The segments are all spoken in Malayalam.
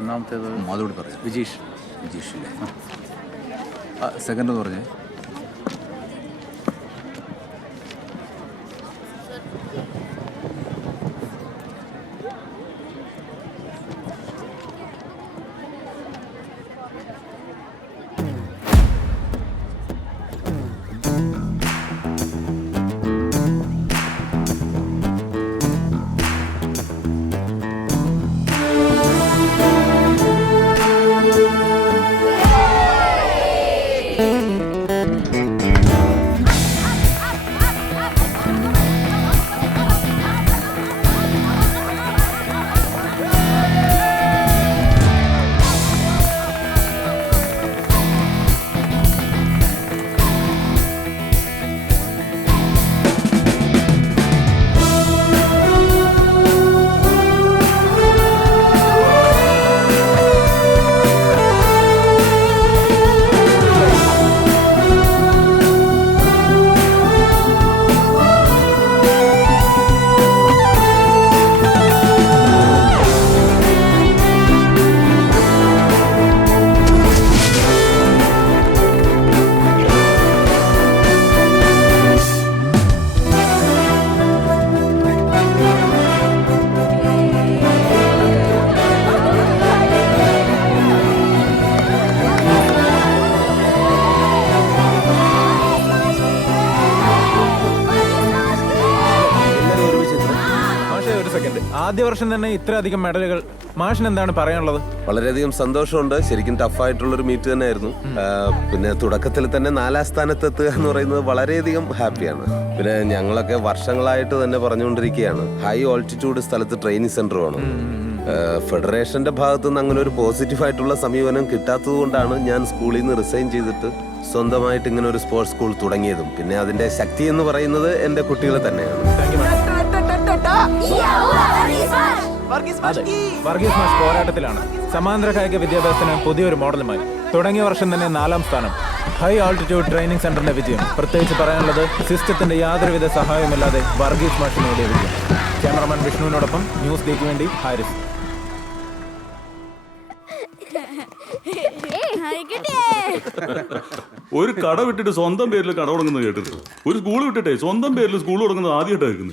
ഒന്നാമത്തേത് അതോട് പറയാം. വിജീഷ് വിജീഷില്ലേ? സെക്കൻഡ് എന്ന് പറഞ്ഞേ. ആദ്യ വർഷം തന്നെ ഇത്രയധികം മെഡലുകൾ, മാഷിന് എന്താണ് പറയാനുള്ളത്? വളരെയധികം സന്തോഷമുണ്ട്. ശരിക്കും ടഫായിട്ടുള്ളൊരു മീറ്റ് തന്നെയായിരുന്നു. പിന്നെ തുടക്കത്തിൽ തന്നെ 4ാം സ്ഥാനത്തെത്തുക എന്ന് പറയുന്നത് വളരെയധികം ഹാപ്പിയാണ്. പിന്നെ ഞങ്ങളൊക്കെ വർഷങ്ങളായിട്ട് തന്നെ പറഞ്ഞുകൊണ്ടിരിക്കുകയാണ്, ഹൈ ഓൾട്ടിറ്റ്യൂഡ് സ്ഥലത്ത് ട്രെയിനിങ് സെന്റർ വേണം. ഫെഡറേഷന്റെ ഭാഗത്തു നിന്ന് അങ്ങനെ ഒരു പോസിറ്റീവായിട്ടുള്ള സമീപനം കിട്ടാത്തത് കൊണ്ടാണ് ഞാൻ സ്കൂളിൽ നിന്ന് റിസൈൻ ചെയ്തിട്ട് സ്വന്തമായിട്ട് ഇങ്ങനെ ഒരു സ്പോർട്സ് സ്കൂൾ തുടങ്ങിയതും. പിന്നെ അതിന്റെ ശക്തി എന്ന് പറയുന്നത് എന്റെ കുട്ടികൾ തന്നെയാണ്. വർഗീസ് മാഷ് പോരാട്ടത്തിലാണ്. സമാന്തര കായിക വിദ്യാഭ്യാസത്തിന് പുതിയൊരു മോഡലുമായി തുടങ്ങിയ വർഷം തന്നെ 4ാം സ്ഥാനം. ഹൈ ആൾട്ടിറ്റ്യൂഡ് ട്രെയിനിങ് സെന്ററിന്റെ വിജയം. പ്രത്യേകിച്ച് പറയാനുള്ളത്, സിസ്റ്റത്തിന്റെ യാതൊരുവിധ സഹായവുമില്ലാതെ വർഗീസ് മാഷ് നേടിയ വിജയം. ക്യാമറമാൻ വിഷ്ണുവിനോടൊപ്പം ന്യൂസ് ഡേക്ക് വേണ്ടി ഹാരിസ്. ഒരു കട വിട്ടിട്ട് സ്വന്തം പേരിൽ കട തുടങ്ങുന്നത് കേട്ടിട്ട്, ഒരു സ്കൂൾ വിട്ടിട്ടേ സ്വന്തം പേരിൽ സ്കൂൾ തുടങ്ങുന്നത് ആദ്യമായിട്ടായിരുന്നു.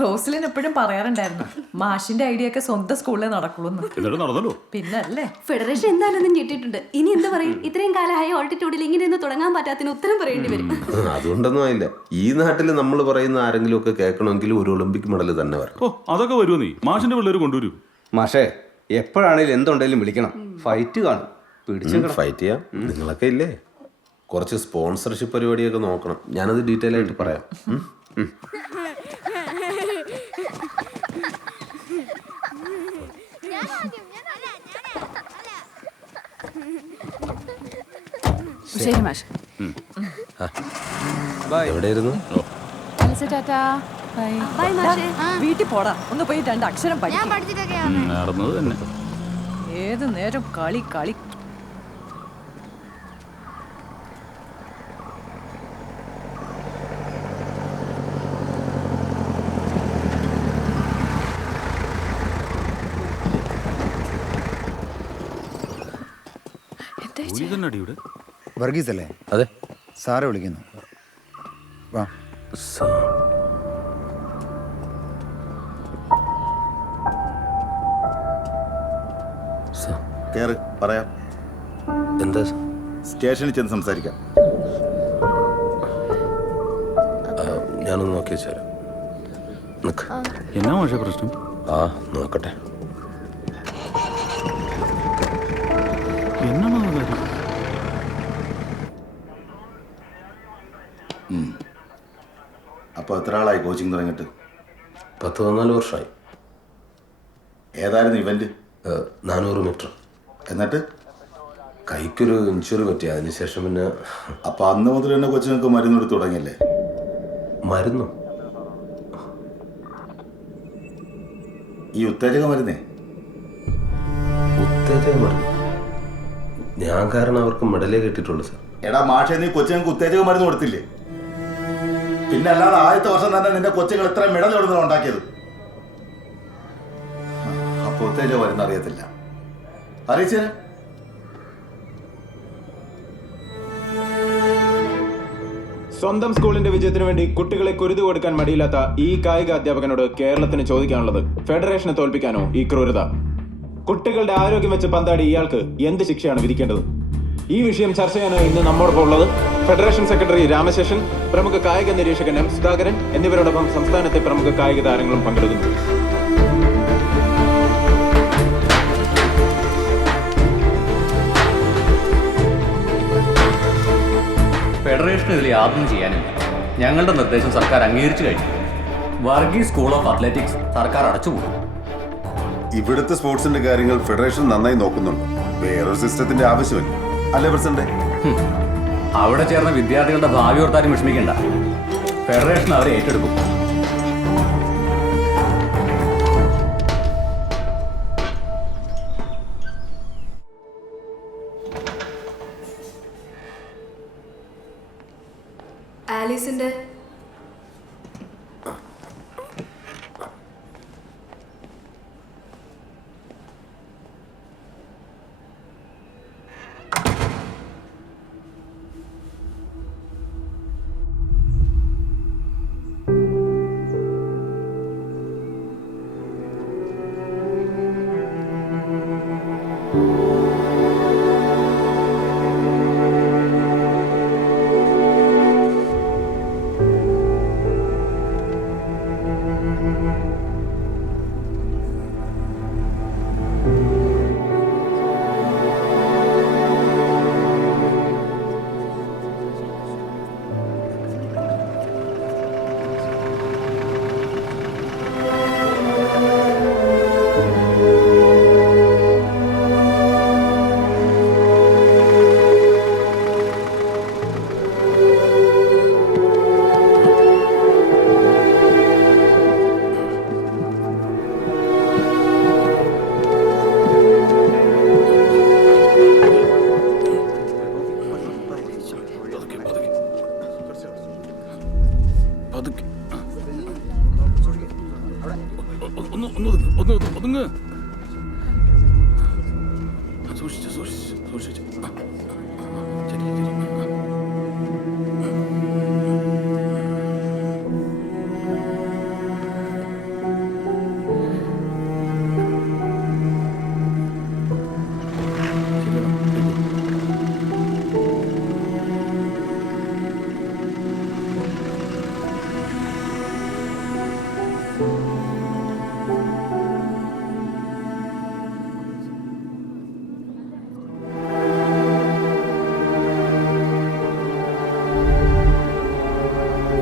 റോസ്ലിൻ എപ്പോഴും പറയാറുണ്ടായിരുന്നു, മാഷിന്റെ ഐഡിയ ഒക്കെ സ്വന്തം സ്കൂളിൽ നടക്കുള്ളൂ. എന്നിട്ട് നടന്നല്ലോ. പിന്നല്ലേ. ഫെഡറേഷൻ എന്തായാലും ഞെട്ടിട്ടുണ്ട്. ഇനി എന്താ പറയും? ഇത്രയും കാലം ഹൈ ഓൾട്ടിറ്റ്യൂഡിൽ ഇങ്ങനെയൊന്നും തുടങ്ങാൻ പറ്റാത്തതിന് ഉത്തരം പറയേണ്ടി വരും. അതുകൊണ്ടൊന്നും ആയില്ല. ഈ നാട്ടിൽ നമ്മൾ പറയുന്ന ആരെങ്കിലും ഒക്കെ കേൾക്കണമെങ്കിൽ ഒരു ഒളിമ്പിക് മെഡൽ തന്നെ വരണം. ഓ, അതൊക്കെ വരുമോ? നീ മാഷിന്റെ പിള്ളേർ കൊണ്ടുവരൂ. മാഷേ, എപ്പോഴാണേലും എന്തുണ്ടെങ്കിലും വിളിക്കണം. ഫൈറ്റ് കാണും. ഫൈറ്റ് ചെയ്യാം. നിങ്ങളൊക്കെ ഇല്ലേ, കുറച്ച് സ്പോൺസർഷിപ്പ് പരിപാടിയൊക്കെ നോക്കണം. ഞാനത് ഡീറ്റെയിൽ ആയിട്ട് പറയാം. ശരി മാഷ്. എവിടെയായിരുന്നു? ബൈ മാഷേ. വീട്ടിൽ പോടാ, ഒന്ന് പോയി 2 അക്ഷരം ഞാൻ പഠിക്കും. പഠിച്ചിട്ടൊക്കെയാ നടന്നത് തന്നെ. ഏത് നേരം കളി കളി. വർഗീസ് അല്ലേ? അതെ. സാറെ വിളിക്കുന്നു. വാ. കേറ്, പറയാം. എന്താ സ്റ്റേഷനിൽ ചെന്ന് സംസാരിക്കാം. ഞാനൊന്ന് നോക്കി വെച്ചാലോ. എന്നാ മാഷേ പ്രശ്നം? ആ നോക്കട്ടെ. എന്നാണോ കാര്യം? അപ്പോൾ എത്ര ആളായി കോച്ചിങ് തുടങ്ങിയിട്ട്? 14 വർഷമായി. ഏതായിരുന്നു ഇവന്റ്? 400 മീറ്റർ. എന്നിട്ട് കൈക്കൊരു ഇഞ്ചുറി പറ്റി. അതിനുശേഷം പിന്നെ അപ്പൊ അന്ന് മുതൽ തന്നെ കൊച്ചുങ്ങൾക്ക് മരുന്ന് കൊടുത്ത് തുടങ്ങിയല്ലേ? മരുന്നു ഈ ഉത്തേജക മരുന്നേ? ഉത്തേജക മരുന്ന് ഞാൻ കാരണം അവർക്ക് മെഡലേ കിട്ടിയിട്ടുള്ളൂ സാർ. എടാ മാഷെ, നീ കൊച്ചുങ്ങൾക്ക് ഉത്തേജക മരുന്ന് കൊടുത്തില്ലേ? പിന്നെ അല്ലാതെ ആദ്യത്തെ വർഷം തന്നെ നിന്റെ കൊച്ചുങ്ങൾ എത്ര മെഡൽ എവിടുന്ന ഉണ്ടാക്കിയത്? അപ്പൊ ഉത്തേജക മരുന്ന് അറിയത്തില്ല. അറിയിച്ചേ. സ്വന്തം സ്കൂളിന്റെ വിജയത്തിന് വേണ്ടി കുട്ടികളെ കുരുതി കൊടുക്കാൻ മടിയില്ലാത്ത ഈ കായിക അധ്യാപകനോട് കേരളത്തിന് ചോദിക്കാനുള്ളത്, ഫെഡറേഷനെ തോൽപ്പിക്കാനോ ഈ ക്രൂരത? കുട്ടികളുടെ ആരോഗ്യം വെച്ച് പന്താടി ഇയാൾക്ക് എന്ത് ശിക്ഷയാണ് വിധിക്കേണ്ടത്? ഈ വിഷയം ചർച്ച ചെയ്യാനായി ഇന്ന് നമ്മോടൊപ്പം ഉള്ളത് ഫെഡറേഷൻ സെക്രട്ടറി രാമശേഷൻ, പ്രമുഖ കായിക നിരീക്ഷകൻ എം സുധാകരൻ എന്നിവരോടൊപ്പം സംസ്ഥാനത്തെ പ്രമുഖ കായിക താരങ്ങളും പങ്കെടുക്കുന്നു. ഫെഡറേഷന് ഇതിൽ യാതൊന്നും ചെയ്യാനില്ല. ഞങ്ങളുടെ നിർദ്ദേശം സർക്കാർ അംഗീകരിച്ചു കഴിഞ്ഞു. വർഗീസ് സ്കൂൾ ഓഫ് അത്ലറ്റിക്സ് സർക്കാർ അടച്ചുപോകും. ഇവിടുത്തെ സ്പോർട്സിന്റെ കാര്യങ്ങൾ ഫെഡറേഷൻ നന്നായി നോക്കുന്നുണ്ട്. വേറൊരു സിസ്റ്റത്തിന്റെ ആവശ്യമില്ല, അല്ലേ പ്രസിഡന്റ്? അവിടെ ചേർന്ന വിദ്യാർത്ഥികളുടെ ഭാവി ഓർത്താരും വിഷമിക്കേണ്ട. ഫെഡറേഷൻ അവരെ ഏറ്റെടുക്കും. ആലീസിന്റെ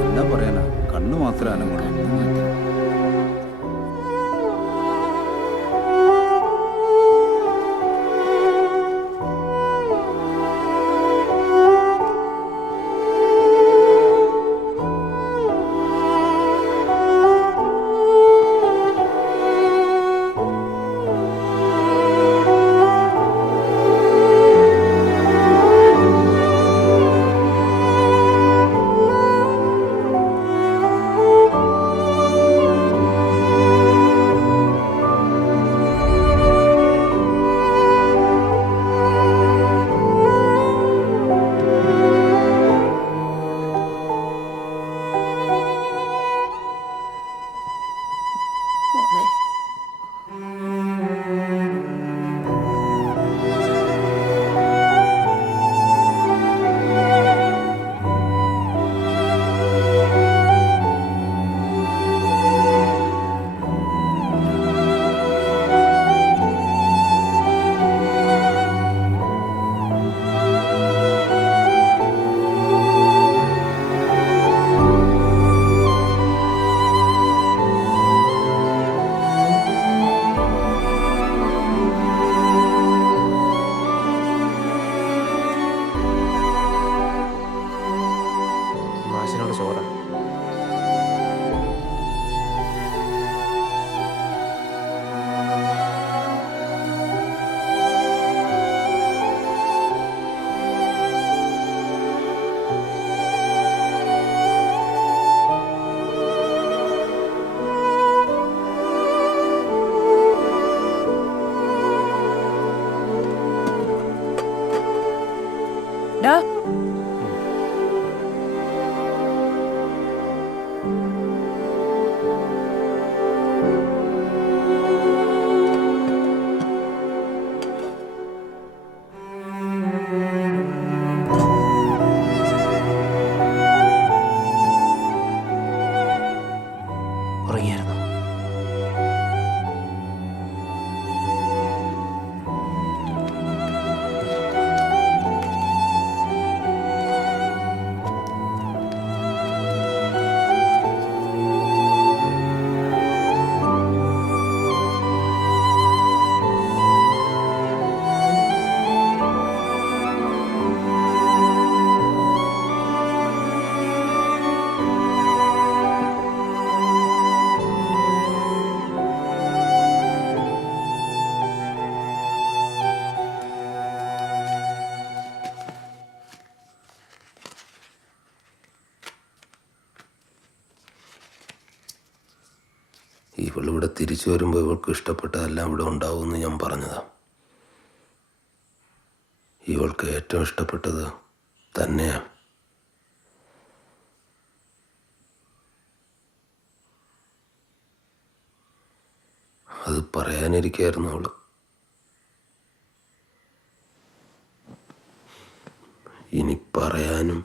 എന്നാ പറയാനാ, കണ്ണു മാത്രമേ അനങ്ങുള്ളൂ. ചോര. ഡാ ഉറങ്ങിയായിരുന്നു. ഇവളിവിടെ തിരിച്ചു വരുമ്പോൾ ഇവൾക്ക് ഇഷ്ടപ്പെട്ടതെല്ലാം ഇവിടെ ഉണ്ടാവുമെന്ന് ഞാൻ പറഞ്ഞതാ. ഇവൾക്ക് ഏറ്റവും ഇഷ്ടപ്പെട്ടത് തന്നെയാ. അത് പറയാനിരിക്കായിരുന്നു അവള്. ഇനി പറയാനും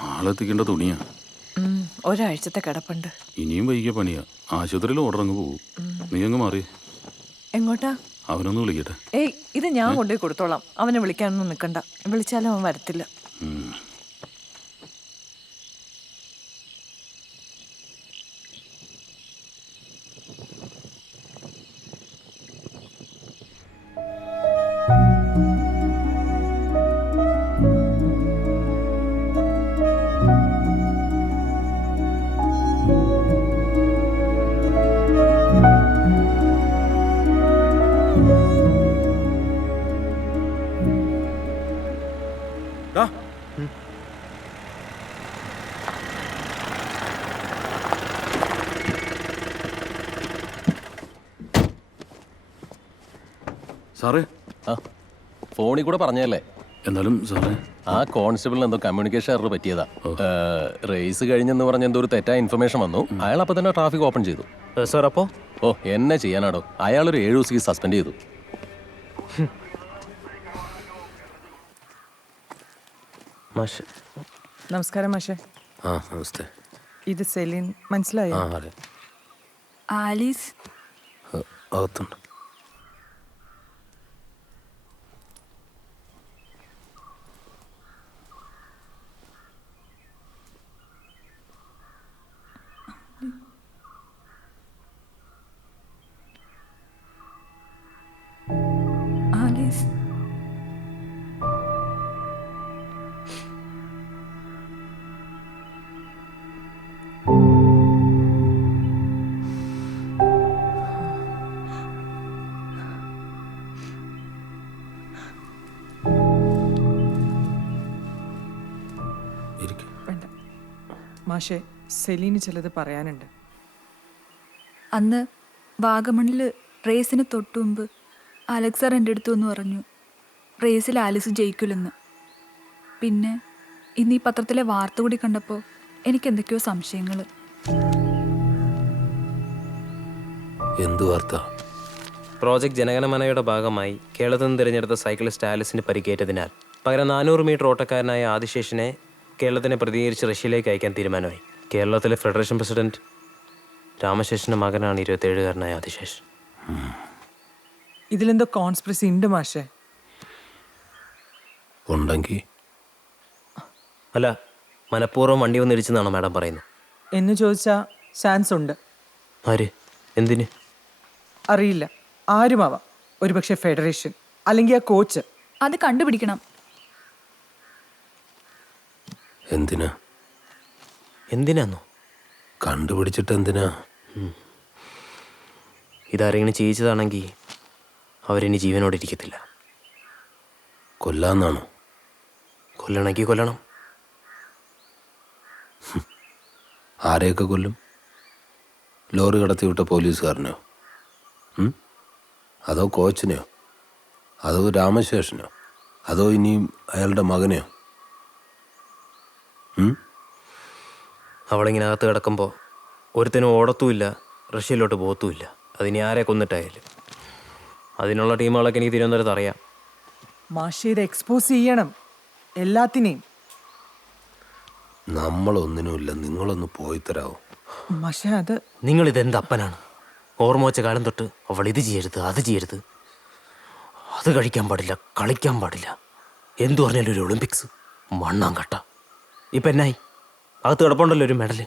നാളെത്തിക്കേണ്ട തുണിയാ. ഒരാഴ്ചത്തെ കിടപ്പുണ്ട്. ഇനിയും വൈകിയ പണിയാ. ആശുപത്രിയിൽ ഓർഡർ അങ്ങ് പോകും. നീ അങ്ങ് മാറി. എങ്ങോട്ടാ? അവനൊന്ന് വിളിക്കട്ടെ. ഏയ്, ഇത് ഞാൻ കൊണ്ടുപോയി കൊടുത്തോളാം. അവനെ വിളിക്കാനൊന്നും നിൽക്കണ്ട. വിളിച്ചാലും അവൻ വരത്തില്ല. സാറേ, ഫോണിൽ കൂടെ പറഞ്ഞല്ലേ. എന്നാലും സാറേ, ആ കോൺസ്റ്റബിളിന് എന്തോ കമ്മ്യൂണിക്കേഷൻ എറർ പറ്റിയതാ. റേസ് കഴിഞ്ഞെന്ന് പറഞ്ഞ എന്തോ ഒരു തെറ്റായ ഇൻഫർമേഷൻ വന്നു. അയാൾ അപ്പൊ തന്നെ ട്രാഫിക് ഓപ്പൺ ചെയ്തു. സാർ അപ്പോ എന്നെ ചെയ്യാനാടോ. അയാളൊരു 7 ദിവസം സസ്പെൻഡ് ചെയ്തു. നമസ്കാരം മാഷെ. നമസ്തേ. ഇത് സെലിൻ. മനസ്സിലായോ? അതെ. ആലീസ് അകത്തുണ്ട്. താങ്ക്സ്. വേണ്ട മാഷെ, സെലീന് ചിലത് പറയാനുണ്ട്. അന്ന് വാഗമണിൽ റേസിന് തൊട്ടു മുമ്പ് അലക്സ് സാർ എൻ്റെ അടുത്ത് വന്ന് പറഞ്ഞു റേസിൽ ആലിസ് ജയിക്കില്ലെന്ന്. പിന്നെ ഇന്ന് ഈ പത്രത്തിലെ വാർത്ത കൂടി കണ്ടപ്പോൾ എനിക്ക് എന്തൊക്കെയോ സംശയങ്ങൾ. എന്ത് വാർത്ത? പ്രോജക്ട് ജനഗണമനയുടെ ഭാഗമായി കേരളത്തിൽ നിന്ന് തിരഞ്ഞെടുത്ത സൈക്ലിസ്റ്റ് ആലിസിന് പരിക്കേറ്റതിനാൽ പകരം 400 മീറ്റർ ഓട്ടക്കാരനായ ആദിശേഷിനെ കേരളത്തിനെ പ്രതികരിച്ച് റഷ്യയിലേക്ക് അയക്കാൻ തീരുമാനമായി. കേരളത്തിലെ ഫെഡറേഷൻ പ്രസിഡന്റ് രാമശേഷന്റെ മകനാണ് 27-കാരനായ ആദിശേഷ്. ഇതിലെന്തോ കോൺസ്പിറസി ഉണ്ട് മാഷെ. ഉണ്ടെങ്കിൽ അല്ല, മനഃപൂർവ്വം വണ്ടി വന്ന് ഇടിച്ചെന്നാണോ മാഡം പറയുന്നത്? എന്ന് ചോദിച്ചാ ചാൻസ് ഉണ്ട്. ആര്? എന്തിന്? അറിയില്ല, ആരുമാവാം. ഒരുപക്ഷെ ഫെഡറേഷൻ അല്ലെങ്കിൽ ആ കോച്ച്. അത് കണ്ടുപിടിക്കണം. എന്തിനാ? എന്തിനാന്നോ? കണ്ടുപിടിച്ചിട്ട് എന്തിനാ? ഇതാരെങ്കിലും ചെയ്യിച്ചതാണെങ്കിൽ അവരിനി ജീവനോടെ ഇരിക്കത്തില്ല. കൊല്ലാന്നാണോ? കൊല്ലണമെങ്കിൽ കൊല്ലണം. ആരെയൊക്കെ കൊല്ലും? ലോറി കടത്തി വിട്ട പോലീസുകാരനോ? അതോ കോച്ചിനെയോ? അതോ രാമശേഷനോ? അതോ ഇനിയും അയാളുടെ മകനെയോ? അവളിങ്ങനെ അകത്ത് കിടക്കുമ്പോൾ ഒരുത്തിനും ഓടത്തുമില്ല, റഷ്യയിലോട്ട് പോകത്തുമില്ല. അതിനി ആരെ കൊന്നിട്ടായാലും. അതിനുള്ള ടീമുകളൊക്കെ എനിക്ക് തിരുവനന്തപുരത്ത് അറിയാം. മാഷെ, ഇത് എക്സ്പോസ് ചെയ്യണം എല്ലാത്തിനെയും. നമ്മളൊന്നിനുമില്ല, നിങ്ങളൊന്ന് പോയി തരാമോ? മാഷെ, അത് നിങ്ങളിതെന്ത് അപ്പനാണ്? ഓർമ്മ വെച്ച കാലം തൊട്ട് അവൾ ഇത് ചെയ്യരുത്, അത് ചെയ്യരുത്, അത് കഴിക്കാൻ പാടില്ല, കളിക്കാൻ പാടില്ല, എന്തു പറഞ്ഞാലും ഒരു ഒളിമ്പിക്സ്, മണ്ണാൻ കട്ട. ഇപ്പം എന്നായി? അകത്ത് കിടപ്പുണ്ടല്ലോ ഒരു മെഡല്.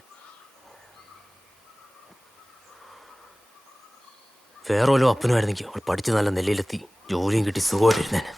വേറെ വല്ലതും അപ്പനുമായിരുന്നെങ്കിൽ അവൾ പഠിച്ച് നല്ല നിലയിലെത്തി ജോലിയും കിട്ടി സുഖമായിട്ടിരുന്നേനെ.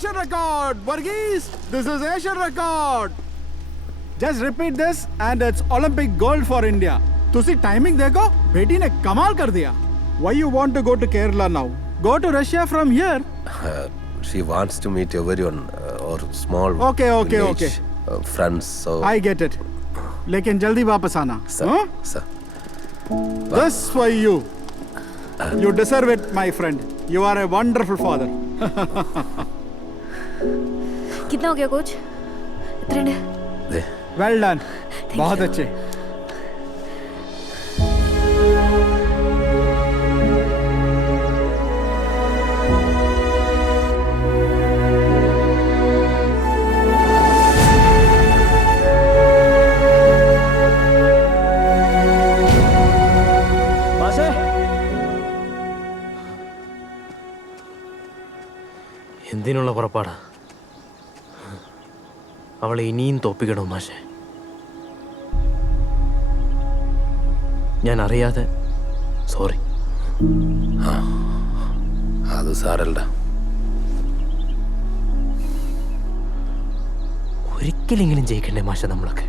Asian record, Varghese. This is Asian record. Just repeat this and it's Olympic gold for India. तुसी timing देखो, बेटी ने कमाल कर दिया. Why you want to go to Kerala now? Go to Russia from here. She wants to meet everyone or small Okay. village, friends. So I get it. लेकिन जल्दी वापस आना. Huh? sir. This for you. You deserve it, my friend. You are a wonderful father. कितना हो गया कोच? इतने Well done. बहुत अच्छे. എന്തിനുള്ള പുറപ്പാടാ? അവളെ ഇനിയും തോപ്പിക്കണോ മാഷെ? ഞാൻ അറിയാതെ സോറി. അത് സാരല്ല. ഒരിക്കലെങ്കിലും ജയിക്കണ്ടേ മാഷെ നമ്മളൊക്കെ?